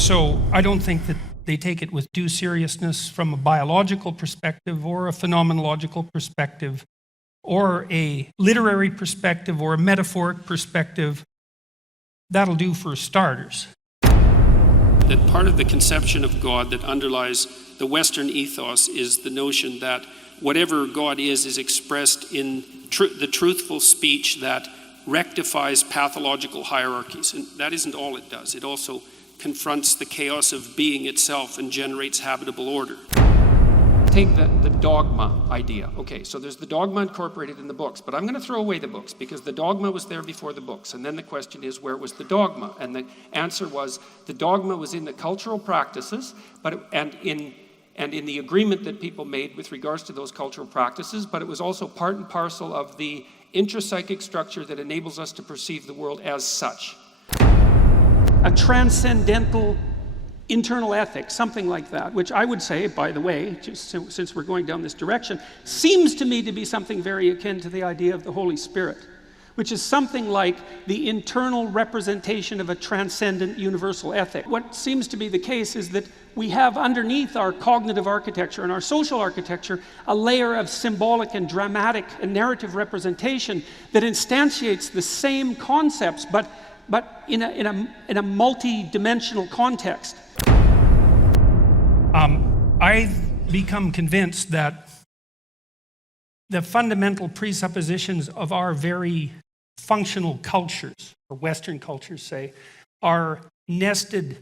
So I don't think that they take it with due seriousness from a biological perspective or a phenomenological perspective or a literary perspective or a metaphoric perspective. That'll do for starters. That part of the conception of God that underlies the Western ethos is the notion that whatever God is expressed in the truthful speech that rectifies pathological hierarchies. And that isn't all it does. It also confronts the chaos of being itself and generates habitable order. Take the dogma idea. Okay, so there's the dogma incorporated in the books, but I'm going to throw away the books because the dogma was there before the books. And then the question is, where was the dogma? And the answer was, the dogma was in the cultural practices, and in the agreement that people made with regards to those cultural practices, but it was also part and parcel of the intrapsychic structure that enables us to perceive the world as such. A transcendental internal ethic, something like that, which I would say, by the way, just since we're going down this direction, seems to me to be something very akin to the idea of the Holy Spirit, which is something like the internal representation of a transcendent universal ethic. What seems to be the case is that we have underneath our cognitive architecture and our social architecture a layer of symbolic and dramatic and narrative representation that instantiates the same concepts, but in a multi-dimensional context. I've become convinced that the fundamental presuppositions of our very functional cultures, or Western cultures say, are nested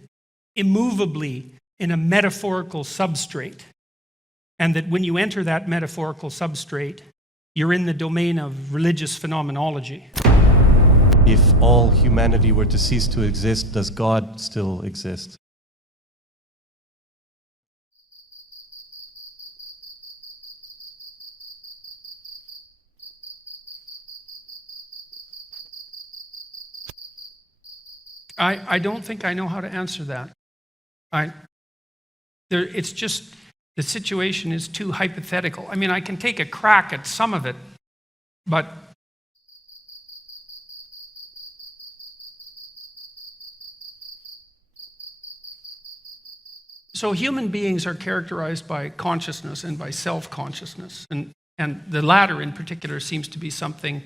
immovably in a metaphorical substrate. And that when you enter that metaphorical substrate, you're in the domain of religious phenomenology. If all humanity were to cease to exist, does God still exist? I don't think I know how to answer that. It's just, the situation is too hypothetical. I mean, I can take a crack at some of it, but so human beings are characterized by consciousness and by self-consciousness, and the latter in particular seems to be something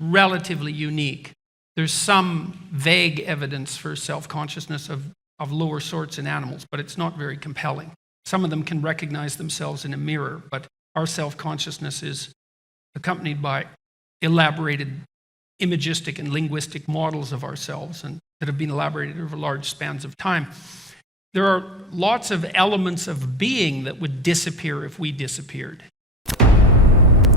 relatively unique. There's some vague evidence for self-consciousness of lower sorts in animals, but it's not very compelling. Some of them can recognize themselves in a mirror, but our self-consciousness is accompanied by elaborated imagistic and linguistic models of ourselves and that have been elaborated over large spans of time. There are lots of elements of being that would disappear if we disappeared.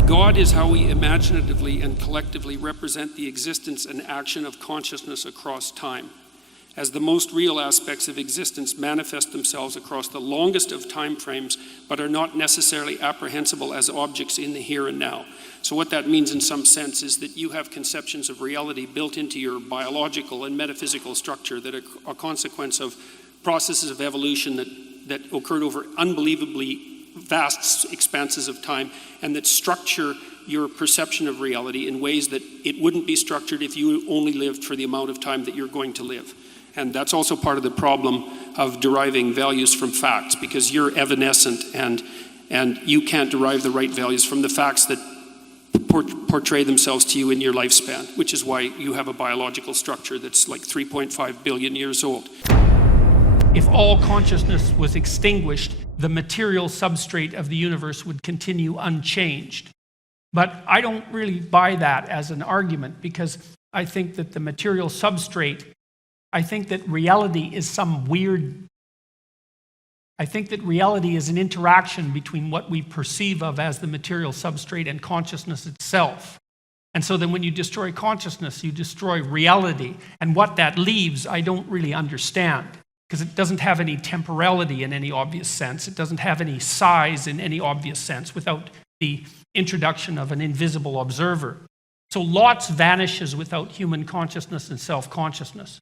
God is how we imaginatively and collectively represent the existence and action of consciousness across time, as the most real aspects of existence manifest themselves across the longest of time frames, but are not necessarily apprehensible as objects in the here and now. So what that means in some sense is that you have conceptions of reality built into your biological and metaphysical structure that are a consequence of processes of evolution that occurred over unbelievably vast expanses of time, and that structure your perception of reality in ways that it wouldn't be structured if you only lived for the amount of time that you're going to live. And that's also part of the problem of deriving values from facts, because you're evanescent and you can't derive the right values from the facts that portray themselves to you in your lifespan, which is why you have a biological structure that's like 3.5 billion years old. If all consciousness was extinguished, the material substrate of the universe would continue unchanged. But I don't really buy that as an argument, because I think that the material substrate, I think that reality is reality is an interaction between what we perceive of as the material substrate and consciousness itself. And so then when you destroy consciousness, you destroy reality. And what that leaves, I don't really understand, because it doesn't have any temporality in any obvious sense. It doesn't have any size in any obvious sense without the introduction of an invisible observer. So lots vanishes without human consciousness and self-consciousness.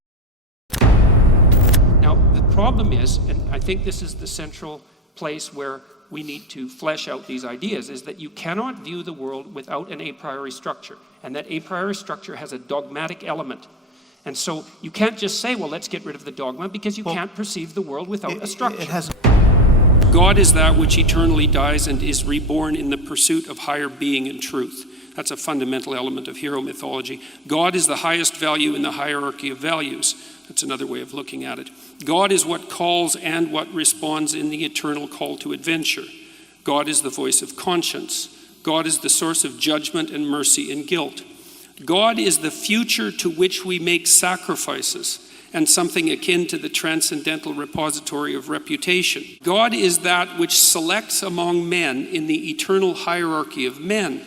Now, the problem is, and I think this is the central place where we need to flesh out these ideas, is that you cannot view the world without an a priori structure. And that a priori structure has a dogmatic element. And so you can't just say, well, let's get rid of the dogma, because you can't perceive the world without a structure. God is that which eternally dies and is reborn in the pursuit of higher being and truth. That's a fundamental element of hero mythology. God is the highest value in the hierarchy of values. That's another way of looking at it. God is what calls and what responds in the eternal call to adventure. God is the voice of conscience. God is the source of judgment and mercy and guilt. God is the future to which we make sacrifices, and something akin to the transcendental repository of reputation. God is that which selects among men in the eternal hierarchy of men